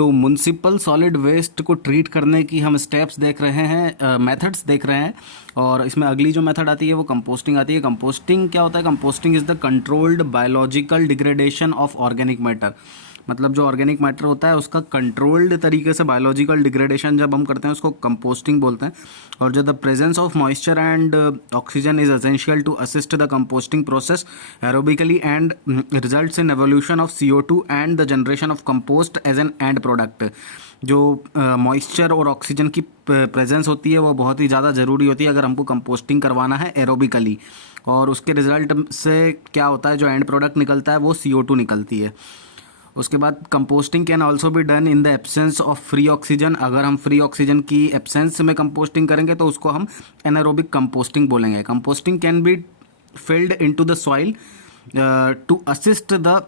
तो municipal solid waste को treat करने की हम स्टेप्स देख रहे हैं, मेथड्स देख रहे हैं। और इसमें अगली जो मेथड आती है वो कंपोस्टिंग आती है। कंपोस्टिंग क्या होता है? Composting is the controlled biological degradation of organic matter. मतलब जो ऑर्गेनिक मैटर होता है उसका कंट्रोल्ड तरीके से बायोलॉजिकल डिग्रेडेशन जब हम करते हैं उसको कंपोस्टिंग बोलते हैं। और जो the presence of moisture and oxygen is essential to assist the composting process aerobically and results in evolution of CO2 and the generation of compost as an end product. जो मॉइस्चर और oxygen की presence होती है वो बहुत ही ज़्यादा ज़रूरी होती है अगर हमको कंपोस्टिंग करवाना है एरोबिकली। और उसके रिजल्ट से क्या होता है, जो एंड प्रोडक्ट निकलता है वो CO2 निकलती है। उसके बाद composting can also be done in the absence of free oxygen. अगर हम फ्री ऑक्सीजन की एब्सेंस में कंपोस्टिंग करेंगे तो उसको हम एनारोबिक कंपोस्टिंग बोलेंगे। Composting can be filled into the soil to assist the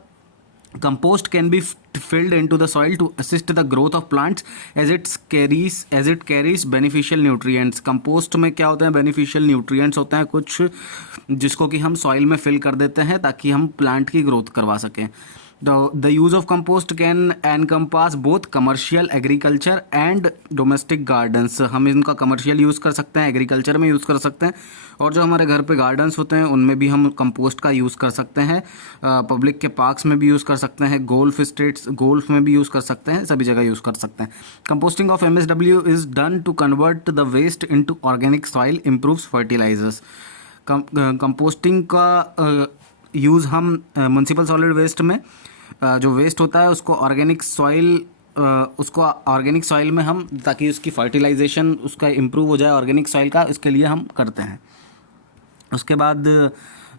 compost can be filled into the soil to assist the growth of plants as it carries beneficial nutrients। compost में क्या होते हैं? beneficial nutrients होते हैं कुछ, जिसको कि हम सॉइल में फिल कर देते हैं ताकि हम प्लांट की ग्रोथ करवा सकें। The use of compost can encompass both commercial agriculture and domestic gardens। हम इनका कमर्शियल यूज़ कर सकते हैं, एग्रीकल्चर में यूज़ कर सकते हैं, और जो हमारे घर पे गार्डन्स होते हैं उनमें भी हम कंपोस्ट का यूज़ कर सकते हैं। पब्लिक के पार्क्स में भी यूज़ कर सकते हैं, गोल्फ में भी यूज़ कर सकते हैं, सभी जगह यूज़ कर सकते हैं। Composting of MSW is done to convert the waste into organic soil, improves fertilisers. Composting का यूज़ हम म्युनिसिपल सॉलिड वेस्ट में जो वेस्ट होता है उसको ऑर्गेनिक सॉइल में हम, ताकि उसकी फर्टिलाइजेशन उसका इम्प्रूव हो जाए ऑर्गेनिक सॉइल का, इसके लिए हम करते हैं। उसके बाद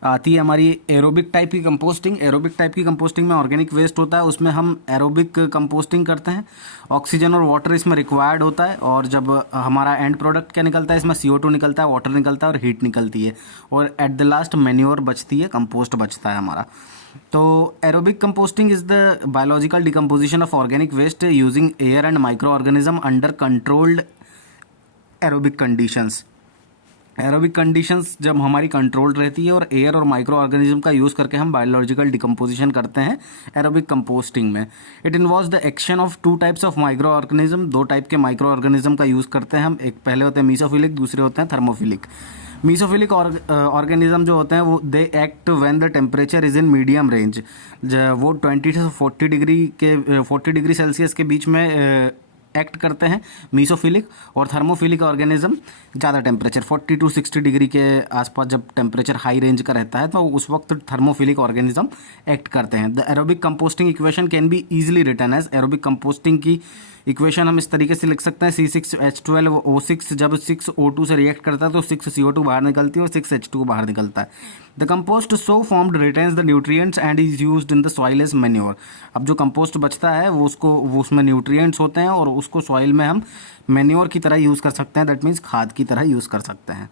आती है हमारी एरोबिक टाइप की कंपोस्टिंग। एरोबिक टाइप की कंपोस्टिंग में ऑर्गेनिक वेस्ट होता है, उसमें हम एरोबिक कंपोस्टिंग करते हैं। ऑक्सीजन और वाटर इसमें रिक्वायर्ड होता है, और जब हमारा एंड प्रोडक्ट क्या निकलता है, इसमें CO2 निकलता है, वाटर निकलता है और हीट निकलती है, और एट द लास्ट मैन्योर बचती है, कंपोस्ट बचता है हमारा। तो aerobic composting is the biological decomposition of organic waste using air and microorganism under controlled aerobic conditions. Aerobic conditions जब हमारी कंट्रोल्ड रहती है और एयर और माइक्रो ऑर्गेनिज्म का यूज़ करके हम बायोलॉजिकल डिकम्पोजिशन करते हैं एरोबिक कंपोस्टिंग में। It involves the action of 2 types of micro organism. 2 type के माइक्रो ऑर्गेनिज्म का यूज़ करते हैं हम। एक पहले होते हैं मीसोफिलिक, दूसरे होते हैं थर्मोफिलिक। मीसोफिलिक ऑर्गेनिज्म जो होते हैं वो they act when the temperature is in medium range. वो 20 से 40 डिग्री सेल्सियस के बीच में एक्ट करते हैं मीसोफिलिक। और थर्मोफिलिक ऑर्गेनिज्म ज़्यादा टेम्परेचर 40 to 60 डिग्री के आसपास, जब टेम्परेचर हाई रेंज का रहता है तो उस वक्त थर्मोफिलिक ऑर्गेनिज्म एक्ट करते हैं। The aerobic composting equation can be easily written as. Aerobic composting की इक्वेशन हम इस तरीके से लिख सकते हैं, C6H12O6 जब 6O2 से रिएक्ट करता है तो 6CO2 बाहर निकलती है और 6H2 बाहर निकलता है। The compost so formed retains the nutrients and is used in the soil as manure. अब जो कंपोस्ट बचता है वो उसमें न्यूट्रिएंट्स होते हैं और उसको सॉइल में हम मैन्योर की तरह यूज़ कर सकते हैं, दैट मीन्स खाद की तरह यूज़ कर सकते हैं।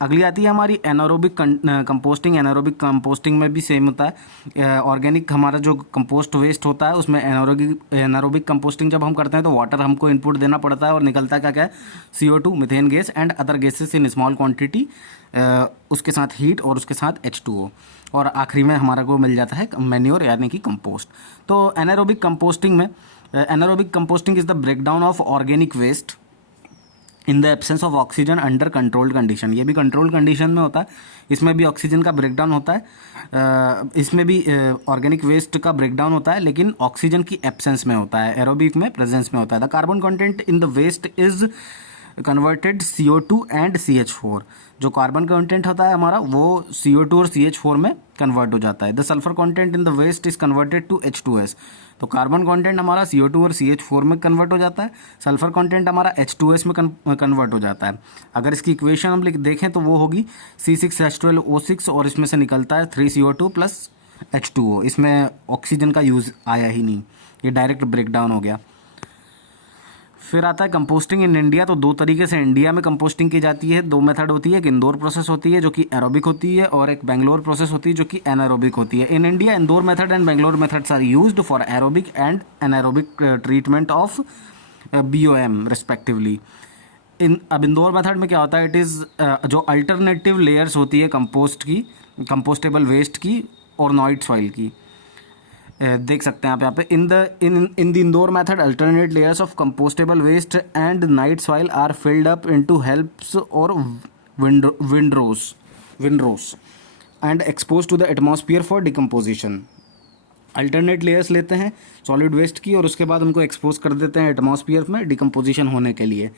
अगली आती है हमारी एनारोबिक कंपोस्टिंग। एनारोबिक कंपोस्टिंग में भी सेम होता है। ऑर्गेनिक हमारा जो कंपोस्ट वेस्ट होता है उसमें एनारोबिक कंपोस्टिंग जब हम करते हैं तो वाटर हमको इनपुट देना पड़ता है और निकलता क्या क्या है, CO2, methane gas and other gases in small quantity, उसके साथ हीट और उसके साथ H2O, और आखिरी में हमारा को मिल जाता है मैन्योर यानी कि कंपोस्ट। तो एनारोबिक कंपोस्टिंग में anaerobic composting is the breakdown of organic waste in the absence of oxygen under controlled condition. ये भी कंट्रोल कंडीशन में होता है, इसमें भी ऑक्सीजन का ब्रेकडाउन होता है, इसमें भी ऑर्गेनिक वेस्ट का ब्रेकडाउन होता है, लेकिन ऑक्सीजन की एब्सेंस में होता है, एरोबिक में प्रेजेंस में होता है। The carbon content in the waste is converted CO2 and CH4। जो कार्बन कंटेंट होता है हमारा वो CO2 और CH4 में कन्वर्ट हो जाता है। The sulphur content in the waste is converted to H2S। तो कार्बन कंटेंट हमारा CO2 और CH4 में कन्वर्ट हो जाता है, सल्फर कंटेंट हमारा H2S में कन्वर्ट हो जाता है। अगर इसकी इक्वेशन हम देखें तो वो होगी C6H12O6, और इसमें से निकलता है 3CO2 प्लस H2O। इसमें ऑक्सीजन का यूज़ आया ही नहीं, ये डायरेक्ट ब्रेकडाउन हो गया। फिर आता है कंपोस्टिंग इन इंडिया। तो 2 तरीके से इंडिया में कंपोस्टिंग की जाती है, 2 मेथड होती है। एक इंदौर प्रोसेस होती है जो कि एरोबिक होती है, और एक बेंगलोर प्रोसेस होती है जो कि एनारोबिक होती है। In India Indore method and Bangalore methods are used for aerobic and anaerobic treatment of BOM respectively. अब इंदौर मेथड में क्या होता है, इट इज़ जो अल्टरनेटिव लेयर्स होती है कंपोस्ट की, कंपोस्टेबल वेस्ट की और नॉइड सॉइल की, देख सकते हैं आप यहाँ पे in the Indore method alternate layers of compostable waste and night soil are filled up into helps or windrows and expose to the atmosphere for decomposition. Alternate layers लेते हैं सॉलिड वेस्ट की और उसके बाद उनको एक्सपोज कर देते हैं एटमॉस्फियर में डिकम्पोजिशन होने के लिए।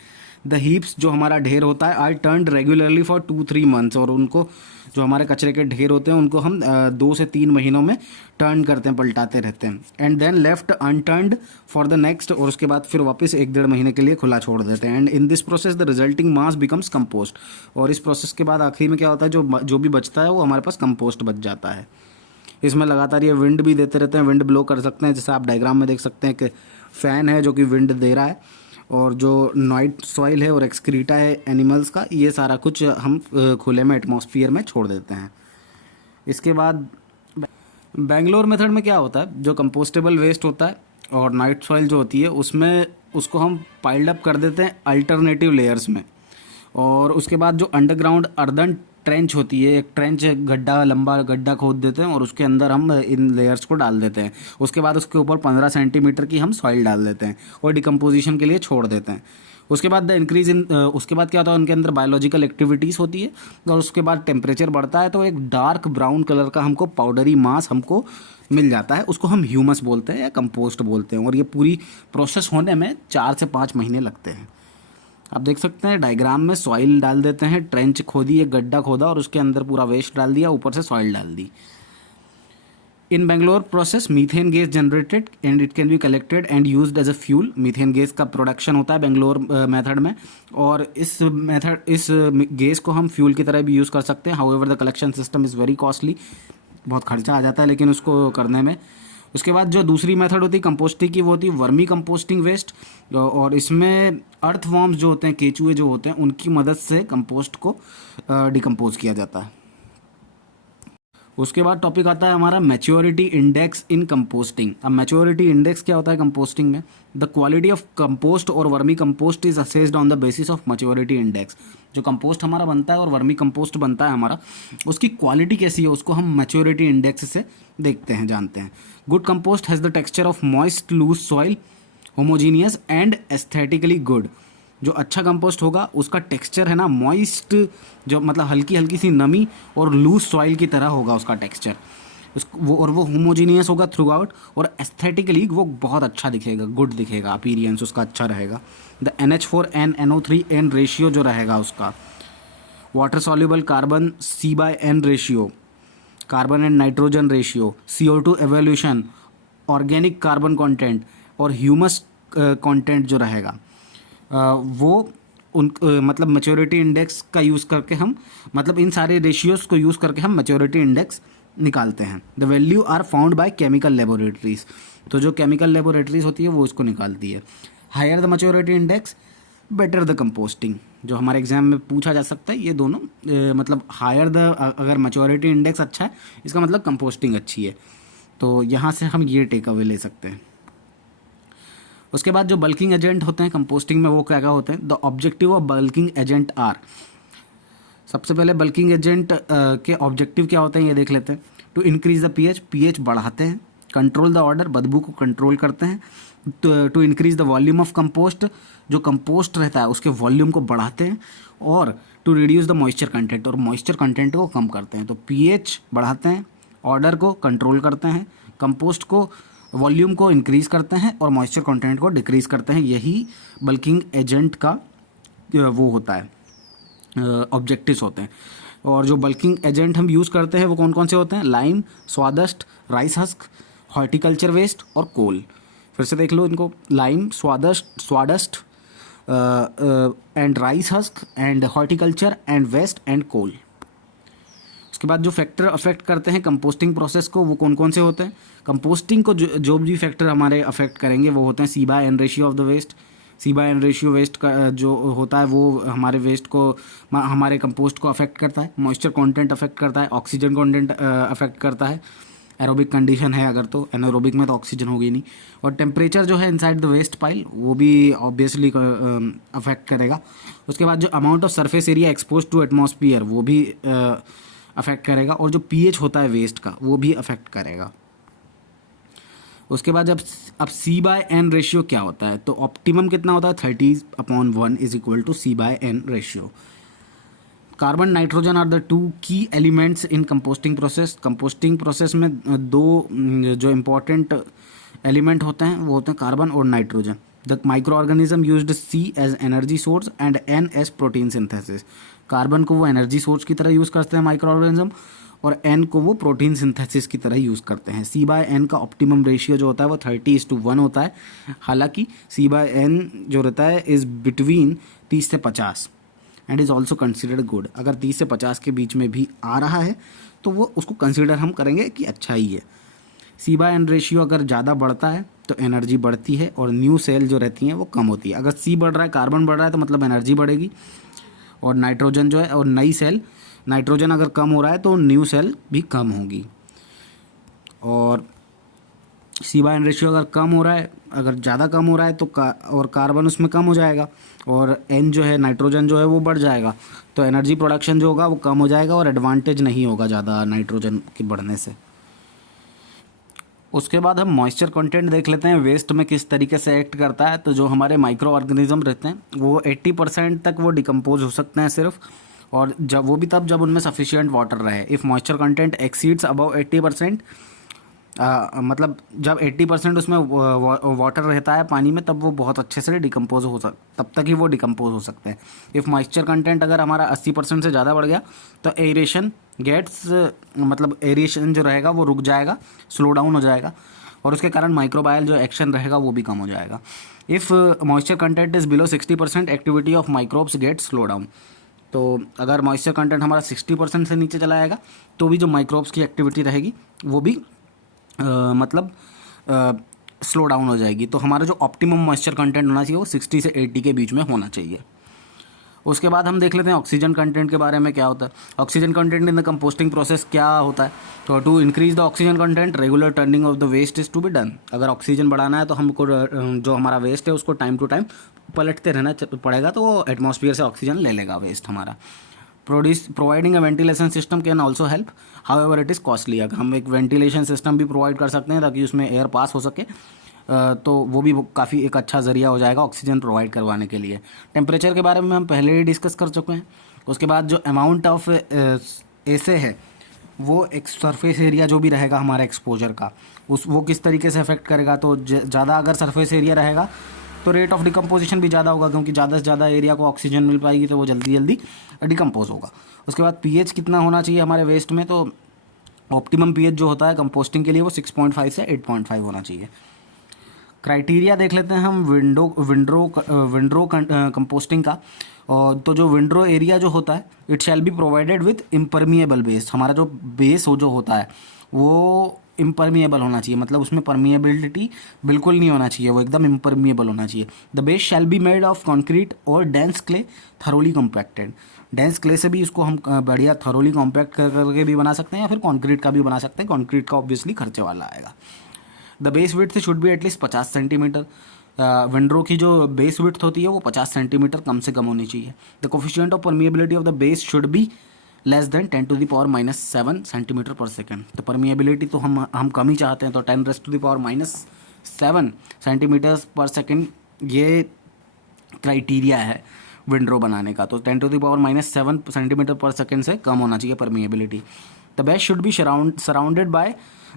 द हीप्स जो हमारा ढेर होता है are turned regularly for 2-3 months, और उनको जो हमारे कचरे के ढेर होते हैं उनको हम 2 से 3 महीनों में टर्न करते हैं, पलटाते रहते हैं। And then left unturned for the next, और उसके बाद फिर वापस 1-1.5 महीने के लिए खुला छोड़ देते हैं। And in this process the resulting mass becomes compost, और इस प्रोसेस के बाद आखिर में क्या होता है, जो भी बचता है वो हमारे पास कंपोस्ट बच जाता है। इसमें लगातार ये विंड भी देते रहते हैं, विंड ब्लो कर सकते हैं, जैसे आप डायग्राम में देख सकते हैं कि फ़ैन है जो कि विंड दे रहा है, और जो नाइट सॉइल है और एक्सक्रीटा है एनिमल्स का, ये सारा कुछ हम खुले में एटमॉस्फियर में छोड़ देते हैं। इसके बाद बेंगलोर मेथड में क्या होता है, जो कंपोस्टेबल वेस्ट होता है और नाइट सॉइल जो होती है उसमें उसको हम पाइल्ड अप कर देते हैं अल्टरनेटिव लेयर्स में, और उसके बाद जो अंडरग्राउंड अर्दन ट्रेंच होती है, एक ट्रेंच गड्ढा, लंबा गड्ढा खोद देते हैं और उसके अंदर हम इन लेयर्स को डाल देते हैं। उसके बाद उसके ऊपर 15 सेंटीमीटर की हम सॉइल डाल देते हैं और डिकम्पोजिशन के लिए छोड़ देते हैं। उसके बाद उसके बाद क्या होता है, उनके अंदर बायोलॉजिकल एक्टिविटीज़ होती है, और उसके बाद टेम्परेचर बढ़ता है तो एक डार्क ब्राउन कलर का हमको पाउडरी मास हमको मिल जाता है, उसको हम ह्यूमस बोलते हैं या कंपोस्ट बोलते हैं, और ये पूरी प्रोसेस होने में 4 से 5 महीने लगते हैं। आप देख सकते हैं डायग्राम में सॉइल डाल देते हैं, ट्रेंच खोदी, एक गड्ढा खोदा और उसके अंदर पूरा वेस्ट डाल दिया, ऊपर से सॉइल डाल दी। In Bangalore process methane gas generated and it can be collected and used as a fuel. Methane gas का प्रोडक्शन होता है बेंगलोर मेथड में, और इस गैस को हम फ्यूल की तरह भी यूज़ कर सकते हैं। However the collection system is very costly, बहुत खर्चा आ जाता है लेकिन उसको करने में। उसके बाद जो दूसरी मेथड होती है कंपोस्टिंग की, वो होती है वर्मी कंपोस्टिंग वेस्ट, और इसमें अर्थवॉर्म्स जो होते हैं, केचुए जो होते हैं, उनकी मदद से कंपोस्ट को डिकम्पोज किया जाता है। उसके बाद टॉपिक आता है हमारा मैच्योरिटी इंडेक्स इन कंपोस्टिंग। अब मैच्योरिटी इंडेक्स क्या होता है कंपोस्टिंग में, द क्वालिटी ऑफ कंपोस्ट और vermi compost is assessed on the basis of maturity index. जो कंपोस्ट हमारा बनता है और वर्मी कंपोस्ट बनता है हमारा, उसकी क्वालिटी कैसी है उसको हम मैच्योरिटी इंडेक्स से देखते हैं, जानते हैं। Good compost has the texture of moist loose soil, homogeneous and aesthetically good. जो अच्छा कंपोस्ट होगा उसका टेक्सचर है ना मॉइस्ट, जो मतलब हल्की हल्की सी नमी और लूज सॉइल की तरह होगा उसका टेक्सचर, वो होमोजीनियस होगा थ्रू आउट, और एस्थेटिकली वो बहुत अच्छा दिखेगा, गुड दिखेगा, अपीरियंस उसका अच्छा रहेगा। द NH4N NO3N रेशियो जो रहेगा उसका, water soluble carbon C/N ratio, carbon and nitrogen ratio, CO2 evolution, organic carbon content और ह्यूमस कंटेंट जो रहेगा, वो मतलब मैच्योरिटी इंडेक्स का यूज़ करके हम, मतलब इन सारे रेशियोज़ को यूज़ करके हम मैच्योरिटी इंडेक्स निकालते हैं। The value are found by chemical laboratories, तो जो केमिकल लेबोरेटरीज होती है वो इसको निकालती है। Higher the maturity index better the composting, जो हमारे एग्जाम में पूछा जा सकता है, ये दोनों मतलब हायर द, अगर मैच्योरिटी इंडेक्स अच्छा है इसका मतलब कंपोस्टिंग अच्छी है, तो यहाँ से हम ये टेक अवे ले सकते हैं। उसके बाद जो बल्किंग एजेंट होते हैं कंपोस्टिंग में, वो क्या क्या होते हैं, the objective of bulking agent are. सबसे पहले बल्किंग एजेंट के ऑब्जेक्टिव क्या होते हैं ये देख लेते हैं। टू इंक्रीज द pH बढ़ाते हैं, कंट्रोल द ऑर्डर, बदबू को कंट्रोल करते हैं, to increase the volume of compost, जो कंपोस्ट रहता है उसके वॉल्यूम को बढ़ाते हैं, और to reduce the moisture content, और मॉइस्चर कंटेंट को कम करते हैं। तो pH बढ़ाते हैं, ऑर्डर को कंट्रोल करते हैं, कंपोस्ट को वॉल्यूम को इंक्रीज करते हैं और मॉइस्चर कंटेंट को डिक्रीज करते हैं। यही बल्किंग एजेंट का वो होता है, ऑब्जेक्टिव्स होते हैं। और जो बल्किंग एजेंट हम यूज़ करते हैं वो कौन कौन से होते हैं, lime, sawdust, rice husk, horticulture waste और कोल। फिर से देख लो इनको, lime, sawdust and rice husk and horticulture and waste and coal. उसके बाद जो फैक्टर अफेक्ट करते हैं कंपोस्टिंग प्रोसेस को, वो कौन कौन से होते हैं, कंपोस्टिंग को जो भी फैक्टर हमारे अफेक्ट करेंगे वो होते हैं C/N ratio of the waste. C/N ratio waste का जो होता है वो हमारे वेस्ट को, हमारे कंपोस्ट को अफेक्ट करता है। मॉइस्चर कंटेंट अफेक्ट करता है, ऑक्सीजन कंटेंट अफेक्ट करता है, एरोबिक कंडीशन है अगर, तो एनारोबिक में तो ऑक्सीजन होगी नहीं। और टेम्परेचर जो है इनसाइड द वेस्ट पाइल, वो भी ऑब्वियसली अफेक्ट करेगा। उसके बाद जो amount of surface area expose to atmosphere, वो भी अफेक्ट करेगा, और जो pH होता है वेस्ट का वो भी अफेक्ट करेगा। उसके बाद जब अब C/N रेशियो क्या होता है, तो ऑप्टिमम कितना होता है 30/1 is equal to C/N ratio. Carbon nitrogen are the two key elements in composting process. Composting process में दो जो इम्पोर्टेंट एलिमेंट होते हैं वो होते हैं कार्बन और nitrogen. The microorganism used C as energy source and N as protein synthesis. Carbon को वो एनर्जी सोर्स की तरह यूज़ करते हैं माइक्रो ऑर्गेनिज्म, और N को वो प्रोटीन सिंथेसिस की तरह यूज़ करते हैं। C/N का ऑप्टिमम रेशियो जो होता है वो 30:1 होता है। हालांकि C/N जो रहता है इज़ बिटवीन 30 से 50 and is also considered good. अगर 30 से 50 के बीच में भी आ रहा है तो वो उसको कंसिडर हम करेंगे कि अच्छा ही है। C/N रेशियो अगर ज़्यादा बढ़ता है तो एनर्जी बढ़ती है और न्यू सेल जो रहती हैं वो कम होती है। अगर C बढ़ रहा है, कार्बन बढ़ रहा है, तो मतलब एनर्जी बढ़ेगी, और नाइट्रोजन जो है और नई सेल, नाइट्रोजन अगर कम हो रहा है तो न्यू सेल भी कम होगी। और C/N रेशियो अगर कम हो रहा है, अगर ज़्यादा कम हो रहा है तो और कार्बन उसमें कम हो जाएगा, और N जो है नाइट्रोजन जो है वो बढ़ जाएगा, तो एनर्जी प्रोडक्शन जो होगा वो कम हो जाएगा और एडवांटेज नहीं होगा ज़्यादा नाइट्रोजन के बढ़ने से। उसके बाद हम मॉइस्चर कंटेंट देख लेते हैं, वेस्ट में किस तरीके से एक्ट करता है। तो जो हमारे माइक्रो ऑर्गेनिज्म रहते हैं वो 80% तक वो डिकम्पोज हो सकते हैं सिर्फ, और जब वो भी तब जब उनमें सफिशिएंट वाटर रहे। If moisture content exceeds above 80%, मतलब जब 80% उसमें वाटर रहता है पानी में, तब वो बहुत अच्छे से डिकम्पोज हो तब तक ही वो डिकम्पोज हो सकते हैं। इफ़ मॉइस्चर कंटेंट अगर हमारा 80% से ज़्यादा बढ़ गया तो एरेशन गेट्स, मतलब एरेशन जो रहेगा वो रुक जाएगा, स्लो डाउन हो जाएगा, और उसके कारण माइक्रोबायल जो एक्शन रहेगा वो भी कम हो जाएगा। If moisture content is below 60%, activity of microbes get slow down. तो अगर मॉइस्चर कंटेंट हमारा 60% से नीचे चला जाएगा तो भी जो माइक्रोब्स की एक्टिविटी रहेगी वो भी मतलब स्लो डाउन हो जाएगी। तो हमारा जो ऑप्टिमम मॉइस्चर कंटेंट होना चाहिए वो 60 से 80 के बीच में होना चाहिए। उसके बाद हम देख लेते हैं ऑक्सीजन कंटेंट के बारे में क्या होता है। Oxygen content in the composting process क्या होता है, तो to increase the oxygen content regular turning of the waste is to be done. अगर ऑक्सीजन बढ़ाना है तो हमको जो हमारा वेस्ट है उसको टाइम टू टाइम पलटते रहना पड़ेगा, तो वो एटमॉस्फेयर से ऑक्सीजन ले लेगा वेस्ट हमारा। Providing a ventilation system can also help, however it is costly. अगर हम एक वेंटिलेशन सिस्टम भी प्रोवाइड कर सकते हैं ताकि उसमें एयर पास हो सके, तो वो भी काफ़ी एक अच्छा ज़रिया हो जाएगा ऑक्सीजन प्रोवाइड करवाने के लिए। टेम्परेचर के बारे में हम पहले ही डिस्कस कर चुके हैं। उसके बाद जो अमाउंट ऑफ एसे है, वो एक सरफेस एरिया जो भी रहेगा हमारा एक्सपोजर का, वो किस तरीके से अफेक्ट करेगा। तो ज़्यादा अगर सरफेस एरिया रहेगा तो रेट ऑफ डिकम्पोजिशन भी ज़्यादा होगा, क्योंकि ज़्यादा से ज़्यादा एरिया को ऑक्सीजन मिल पाएगी तो वो जल्दी जल्दी डिकम्पोज होगा। उसके बाद पीएच कितना होना चाहिए हमारे वेस्ट में, तो ऑप्टिमम पीएच जो होता है कंपोस्टिंग के लिए वो 6.5 से 8.5 होना चाहिए। क्राइटेरिया देख लेते हैं हम विंड्रो कंपोस्टिंग का। और तो जो विंड्रो एरिया जो होता है, it shall be provided with impermeable base. हमारा जो बेस हो जो होता है वो इम्परमिएबल होना चाहिए, मतलब उसमें परमिएबिलिटी बिल्कुल नहीं होना चाहिए, वो एकदम इम्परमिएबल होना चाहिए। The base shall be made of concrete और dense clay thoroughly compacted. Dense clay से भी इसको हम बढ़िया थरोली कॉम्पैक्ट करके भी बना सकते हैं, या फिर कॉन्क्रीट का भी बना सकते हैं। कॉन्क्रीट का ऑब्वियसली खर्चे वाला आएगा। The base width should be at least 50 centimetre. Window की जो बेस विड्थ होती है वो 50 सेंटीमीटर कम से कम होनी चाहिए। The coefficient of permeability of the base should be less than 10⁻⁻7 centimetre पर सेकेंड। तो परमिएबिलिटी तो हम कम ही चाहते हैं, तो 10⁻⁻7 सेंटीमीटर पर सेकेंड ये क्राइटेरिया है विंडो बनाने का। तो 10⁻⁻7 सेंटीमीटर पर सेकेंड से कम होना चाहिए permeability. The base should be surrounded by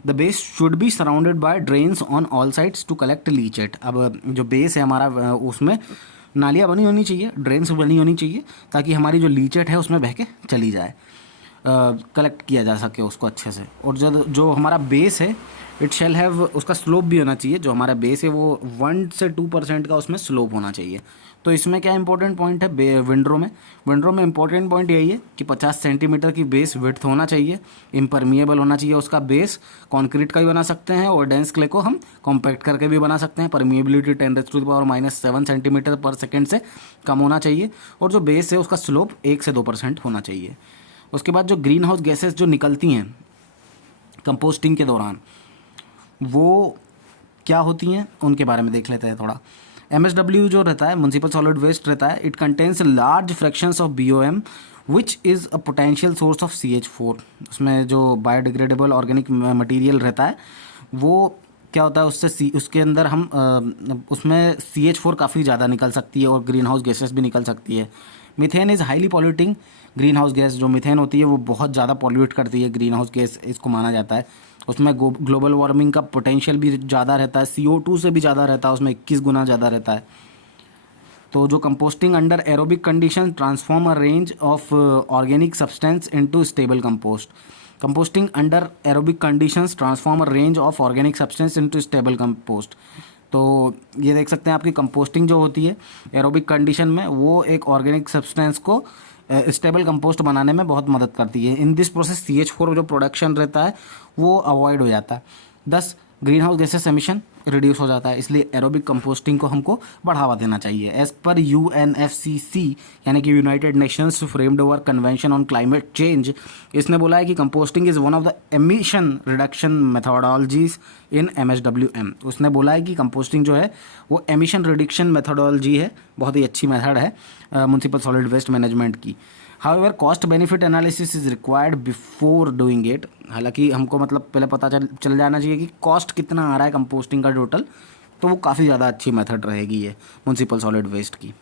the base should be surrounded by drains on all sides to collect leachate. अब जो बेस है हमारा उसमें नालियाँ बनी होनी चाहिए, ड्रेन्स बनी होनी चाहिए, ताकि हमारी जो लीचेट है उसमें बह के चली जाए, कलेक्ट किया जा सके उसको अच्छे से। और जो हमारा बेस है इट शैल हैव, उसका स्लोप भी होना चाहिए। जो हमारा बेस है वो 1 से 2% का उसमें स्लोप होना चाहिए। तो इसमें क्या इंपॉर्टेंट पॉइंट है विंडो में इंपॉर्टेंट पॉइंट यही है कि 50 सेंटीमीटर की बेस विड्थ होना चाहिए, इम्परमिएबल होना चाहिए उसका बेस। कॉन्क्रीट का भी बना सकते हैं और डेंस क्ले को हम कॉम्पैक्ट करके भी बना सकते हैं। परमिएबिलिटी 10⁻⁻7 सेंटीमीटर पर सेकेंड से कम होना चाहिए, और जो बेस है उसका स्लोप 1 से 2% होना चाहिए। उसके बाद जो ग्रीन हाउस गैसेज जो निकलती हैं कंपोस्टिंग के दौरान, वो क्या होती हैं उनके बारे में देख लेते हैं थोड़ा। MSW जो रहता है, म्युनिसिपल सॉलिड वेस्ट रहता है, it contains large fractions of BOM which is a potential source of CH4। उसमें जो बायोडिग्रेडेबल ऑर्गेनिक मटेरियल रहता है वो क्या होता है उससे उसके अंदर हम उसमें CH4 काफ़ी ज़्यादा निकल सकती है और ग्रीन हाउस गैसेस भी निकल सकती है। Methane is highly polluting green house gas. जो मीथेन होती है वो बहुत ज़्यादा पॉल्यूट करती है ग्रीन हाउस गैस, इसको माना जाता है। उसमें ग्लोबल वार्मिंग का पोटेंशियल भी ज़्यादा रहता है, CO2 से भी ज़्यादा रहता है, उसमें 21 गुना ज़्यादा रहता है। तो जो composting under aerobic condition transform a range of organic substance into stable compost. Composting under aerobic conditions transform a range of organic substance into stable compost. तो ये देख सकते हैं आपकी कंपोस्टिंग जो होती है एरोबिक कंडीशन में, वो एक ऑर्गेनिक सब्सटेंस को स्टेबल कंपोस्ट बनाने में बहुत मदद करती है। इन दिस प्रोसेस CH4 जो प्रोडक्शन रहता है वो अवॉइड हो जाता है, दस green house gases emission reduce हो जाता है। इसलिए एरोबिक कंपोस्टिंग को हमको बढ़ावा देना चाहिए। एज पर UNFCC यानी कि United Nations framed over convention on climate change, इसने बोला है कि composting is one of the emission reduction methodologies in MSWM। उसने बोला है कि कंपोस्टिंग जो है वो एमिशन रिडक्शन मेथोडोलॉजी है, बहुत ही अच्छी मेथड है म्युनिसिपल सॉलिड वेस्ट मैनेजमेंट की। However cost benefit analysis is required before doing it. हालांकि हमको मतलब पहले पता चल जाना चाहिए कि कॉस्ट कितना आ रहा है कंपोस्टिंग का टोटल, तो वो काफ़ी ज़्यादा अच्छी मेथड रहेगी ये म्युनिसिपल सॉलिड वेस्ट की।